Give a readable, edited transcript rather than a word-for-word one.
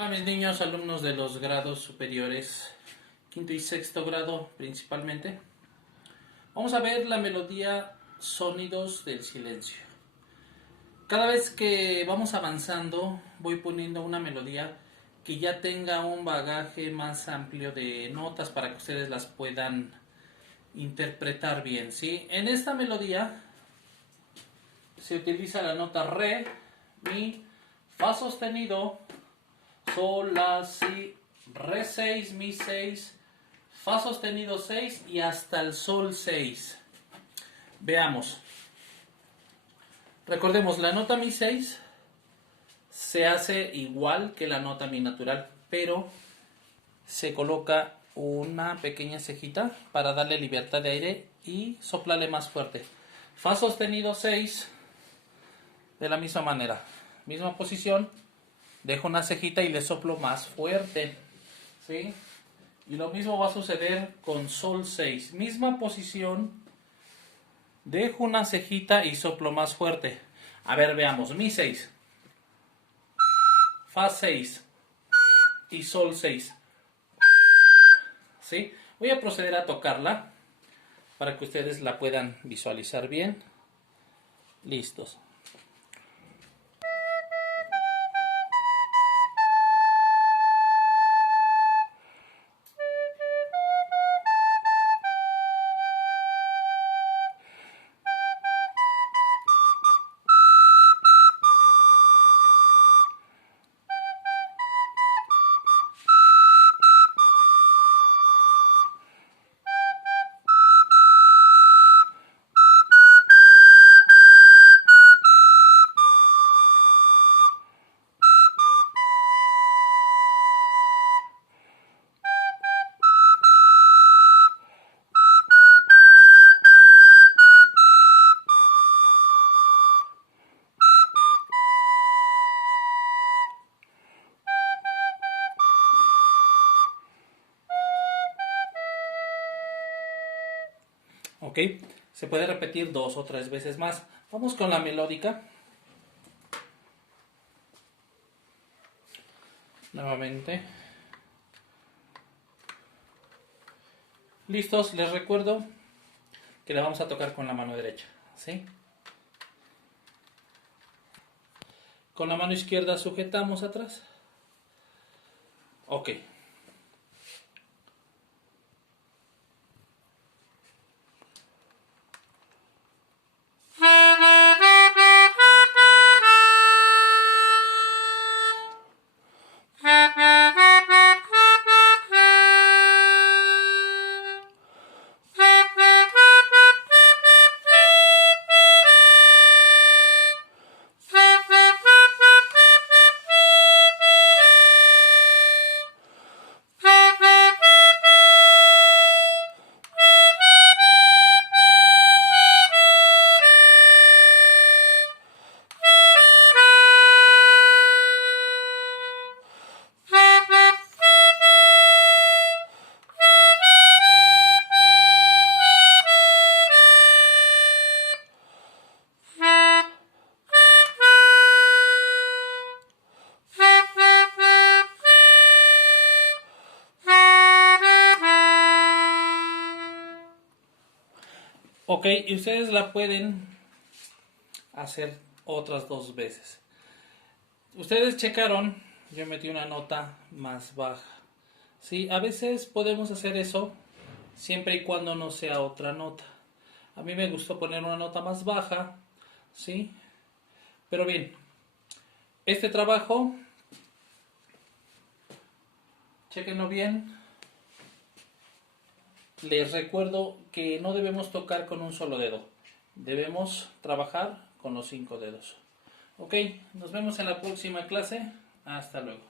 Hola mis niños, alumnos de los grados superiores, quinto y sexto grado principalmente. Vamos a ver la melodía Sonidos del Silencio. Cada vez que vamos avanzando voy poniendo una melodía que ya tenga un bagaje más amplio de notas para que ustedes las puedan interpretar bien, ¿sí? En esta melodía se utiliza la nota re, mi, fa sostenido, sol, la, si, re 6, mi 6, fa sostenido 6 y hasta el sol 6. Veamos. Recordemos, la nota mi 6 se hace igual que la nota mi natural, pero se coloca una pequeña cejita para darle libertad de aire y soplarle más fuerte. Fa sostenido 6, de la misma manera, misma posición. Dejo una cejita y le soplo más fuerte, ¿sí? Y lo mismo va a suceder con sol 6. Misma posición, dejo una cejita y soplo más fuerte. A ver, veamos. Mi 6, fa 6 y sol 6. ¿Sí? Voy a proceder a tocarla para que ustedes la puedan visualizar bien. Listos. ¿Ok? Se puede repetir 2 o 3 veces más. Vamos con la melódica. Nuevamente. Listos, les recuerdo que la vamos a tocar con la mano derecha, ¿sí? Con la mano izquierda sujetamos atrás. Ok. Ok, y ustedes la pueden hacer otras 2 veces. Ustedes checaron, yo metí una nota más baja. Sí, a veces podemos hacer eso siempre y cuando no sea otra nota. A mí me gustó poner una nota más baja, ¿sí? Pero bien, este trabajo, chequenlo bien. Les recuerdo que no debemos tocar con un solo dedo. Debemos trabajar con los 5 dedos. Ok, nos vemos en la próxima clase. Hasta luego.